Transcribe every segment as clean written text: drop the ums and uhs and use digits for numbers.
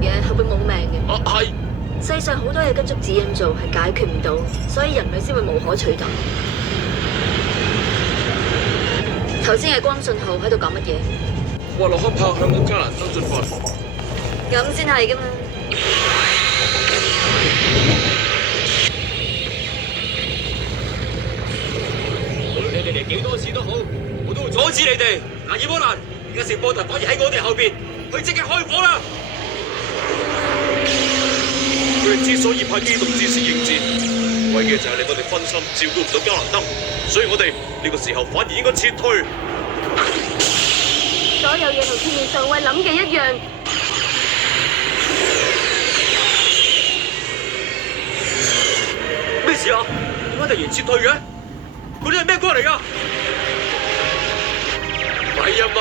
嘢係會冇命嘅。啊，係。世上好多嘢跟足指引做係解決唔到，所以人類先會無可取代。頭先係光信號喺度講乜嘢？話洛克炮向緊加蘭登進發。咁先係㗎嘛。無論你哋嚟幾多次都好，我都會阻止你哋。嗱，爾波蘭，而家聖波特反而喺我哋後邊，佢即刻開火啦！佢哋之所以派機動戰士應戰，為嘅就係令我哋分心照顧唔到加蘭登，所以我哋呢個時候反而應該撤退。所有嘢同天面上尉諗嘅一樣。咩事啊？點解突然撤退嘅？嗰啲係咩瓜嚟㗎？唔係啊嘛！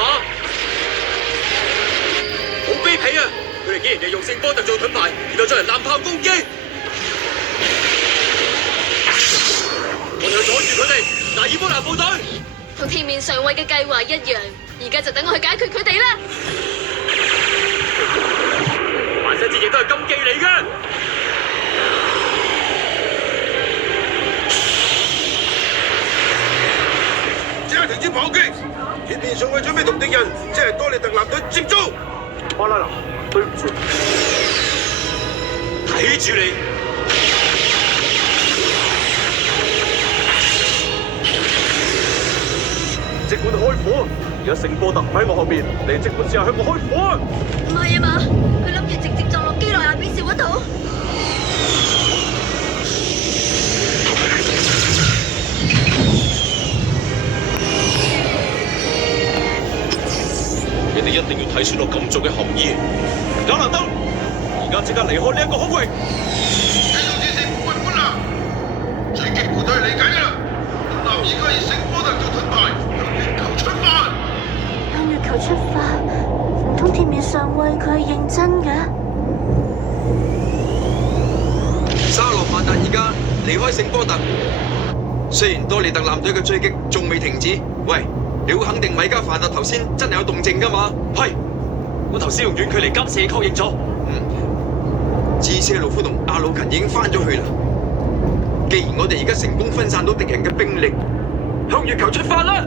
好卑鄙啊！佢哋竟然利用聖波特做盾牌，然後再嚟艦炮攻擊。我哋要阻住佢哋，嗱，爾波蘭部隊同天面上尉嘅計劃一樣，而家就等我去解決佢哋啦。萬世節亦都係禁忌嚟嘅。即刻停止炮擊！天面上尉準備同敵人，即係多利特艦隊接觸。巴拉拿，對唔住，睇住你。即管開火！而家聖波特唔喺我後邊，你即管試下向我開火！唔係啊嘛，佢諗住直接撞落基內亞比士嗰度。你哋一定要睇穿我咁做嘅含義。加蘭登，而家即刻離開呢一個空域。機動戰士唔會搬啦，追擊部隊理解㗎啦。艦而家以聖波特做盾牌，向月球出發。向月球出發？唔通天面上尉佢係認真嘅？沙洛曼達而家離開聖波特，雖然多利特艦隊嘅追擊仲未停止，喂，你會肯定米加凡達頭先真係有動靜㗎嘛？係，我頭先用遠距離監視確認咗。茲些魯夫同阿魯勤已經翻咗去啦。既然我哋而家成功分散到敵人嘅兵力，向月球出發啦！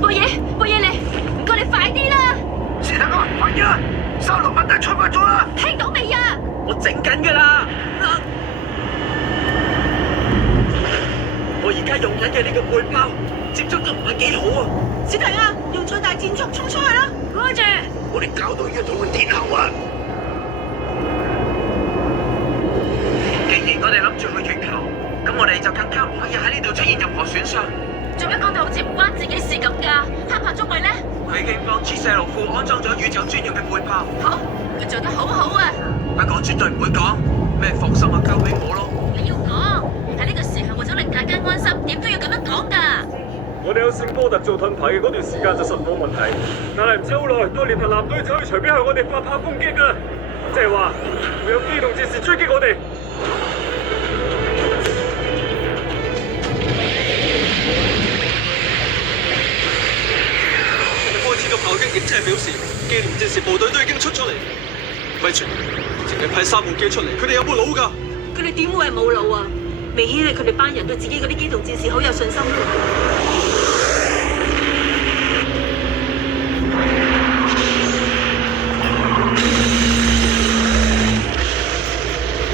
波嘢嚟，唔該你快啲啦！斯坦哥，快啲啦！沙洛曼達出發咗啦！聽到未啊？我整緊㗎啦！我而家用緊嘅呢個背包接觸得唔係幾好啊！小提亞，用最大戰速衝出去啦！攞住！我哋搞到呢度嘅天后啊！既然我哋諗住去月球，咁我哋就更加唔可以喺呢度出現任何損傷。做咩講到好似唔關自己事咁㗎？黑豹中尉咧？佢已經幫茲些魯夫安裝咗宇宙專用嘅背包。好，佢做得好好啊！不過我絕對唔會講咩放心啊，交俾我咯。你要講喺呢個時候為咗令大家安心，點都要咁樣講㗎。我哋有聖波特做盾牌嘅嗰段時間就實冇問題，但係唔知好耐，多連特艦隊就可以隨便向我哋發炮攻擊㗎，即係話會有機動戰士追擊我哋。開始個炮擊亦即係表示機動戰士部隊都已經出咗嚟。咪住，淨係派3部機出嚟，佢哋有冇腦㗎？佢哋點會係冇腦啊？明顯係佢哋班人對自己嗰啲機動戰士好有信心。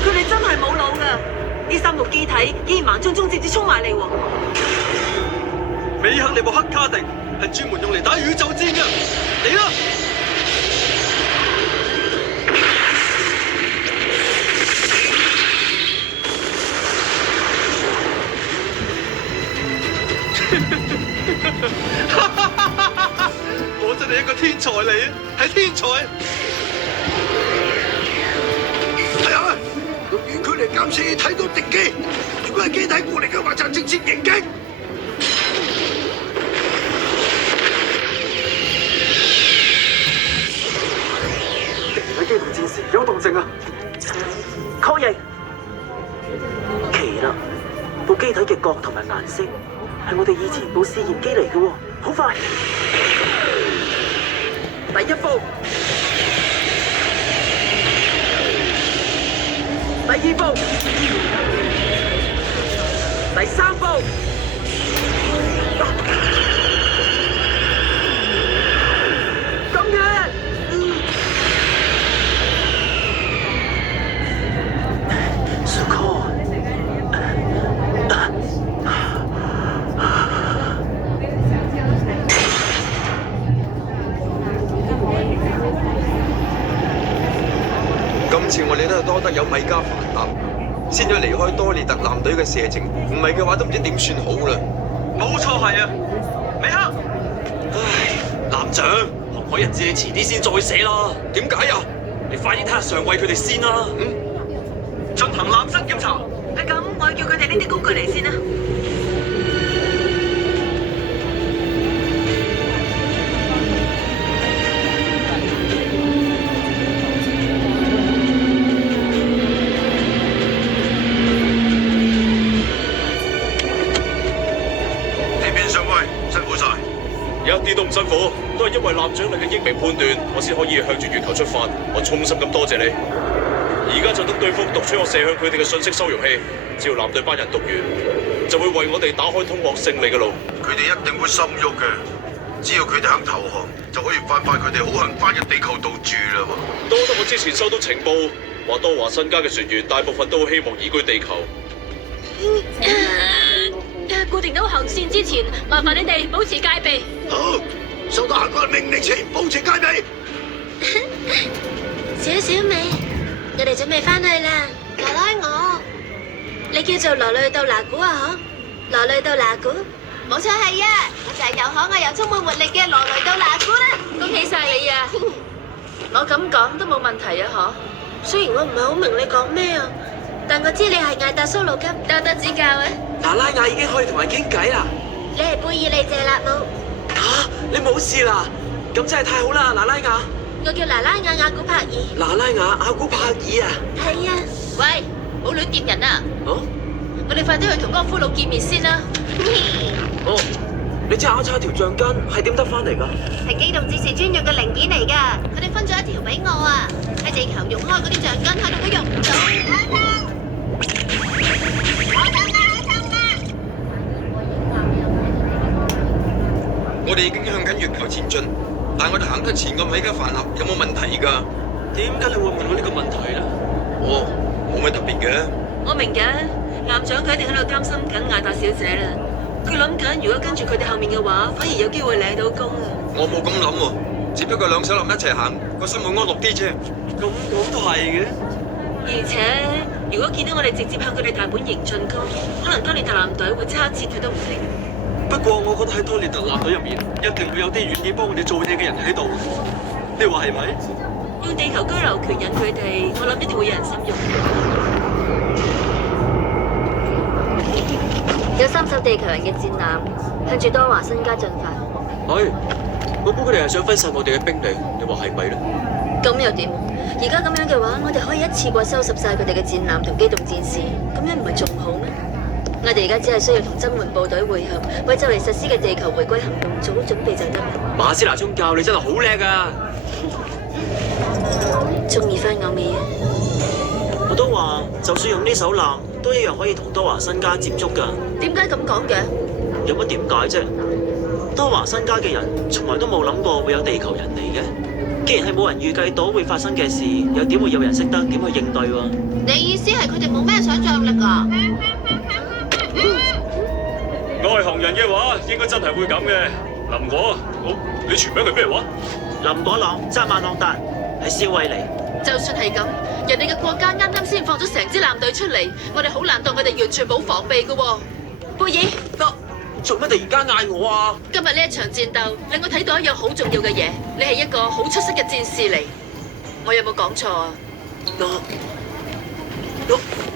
佢哋真係冇腦㗎！呢3部機體竟然盲衝衝直接衝埋嚟喎！美克利布克卡迪係專門用嚟打宇宙戰嘅，嚟啦！我真係一個天才嚟啊，係天才！係啊，用遠距離監視睇到敵機，如果係機體過嚟嘅話，就直接迎擊。敵人嘅機動戰士有動靜啊！確認。奇啦，部機體嘅角同埋顏色係我哋以前部試驗機嚟嘅喎，好快！第一步，二步，第三步，咁嘅。苏克，今次我哋都係多得有米加凡納，先至離開多列特艦隊嘅射程，唔係嘅話都唔知點算好啦。冇錯係啊，美克。唉，艦長，航海日誌你遲啲先再寫啦。點解啊？你快啲睇下上尉佢哋先啦。進行艦身檢查。係咁，我叫佢哋拎啲工具嚟先啦。呢邊上尉辛苦晒。一啲都唔辛苦，都係因為艦長你嘅英明判斷，我先可以向住月球出發。我衷心咁多謝你。而家就等對方讀出我射向佢哋嘅信息收容器，只要艦隊班人讀完，就會為我哋打開通往勝利嘅路。佢哋一定會心喐嘅，只要佢哋肯投降，就可以快快佢哋好行翻入地球度住啦嘛。多得我之前收到情報，話多華新家嘅船員大部分都希望移居地球。固定到航線之前，麻煩你哋保持戒備。好，收到下個命令前保持戒備。小美，我哋準備翻去啦。羅拉我，你叫做羅累到拿古啊？嗬，羅累到拿古，冇錯係啊，我就係又可愛又充滿活力嘅羅累到拿古啦。恭喜晒你啊！我咁講都冇問題啊，嗬。雖然我唔係好明你講咩啊，但我知你係艾達蘇魯金，多多指教啊。娜拉雅已經可以同人傾偈啦。你係貝爾利謝勒姆，你冇事啦？咁真係太好啦，娜拉雅。我叫娜拉雅亞古柏爾。娜拉雅阿古柏爾啊？係啊。喂，冇亂掂人啊！哦，我哋快啲去同嗰個俘虜見面先啦。哦，你隻拗叉條橡筋係點得翻嚟㗎？係機動戰士專用嘅零件嚟㗎，佢哋分咗一條俾我啊！喺地球用開嗰啲橡筋喺度都用唔到。我哋已經向緊月球前進，但我哋行得前個米加凡納有冇問題㗎？點解你會問我呢個問題咧？哦，冇乜特別嘅。我明嘅，艦長佢一定喺度擔心緊艾達小姐啦。佢諗緊，如果跟住佢哋後面嘅話，反而有機會領到功啊！我冇咁諗喎，只不過兩手攬一齊行，個心會安樂啲啫。咁都係嘅。而且，如果見到我哋直接向佢哋大本營進攻，可能多列特艦隊會差切佢都唔定。不過我覺得喺多列特艦隊入面，一定會有啲願意幫我哋做嘢嘅人喺度。你話係咪？用地球居留權引佢哋，我諗一定會有人心喐。有3艘地球人嘅戰艦向住多華新家進發。係，我估佢哋係想分散我哋嘅兵力。你話係咪咧？咁又點？而家咁樣嘅話，我哋可以一次過收拾晒佢哋嘅戰艦同機動戰士，咁樣唔係仲好咩？我哋而家只係需要同增援部隊會合，為就嚟實施嘅地球回歸行動做好準備就得。馬斯拿宗教你真係好叻啊！中意翻我未啊？我都話，就算用呢艘艦，都一樣可以同多華新家接觸㗎。點解咁講嘅？有乜點解啫？多華新家嘅人從來都冇諗過會有地球人嚟嘅。既然係冇人預計到會發生嘅事，又點會有人識得點去應對喎？你意思係佢哋冇咩想像力啊？外行人嘅話，應該真係會咁嘅。林果，你全名係咩話？林果朗、扎馬朗達係少尉嚟。就算係咁，人哋嘅國家啱啱先放咗成支艦隊出嚟，我哋好難當佢哋完全冇防備嘅喎。貝爾，做乜突然間嗌我啊？今日呢一場戰鬥令我睇到一樣好重要嘅嘢，你係一個好出色嘅戰士嚟。我有冇講錯啊？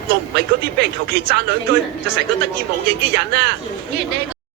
我唔係嗰啲俾人求其讚兩句就成個得意忘形嘅人啊！既然你係嗰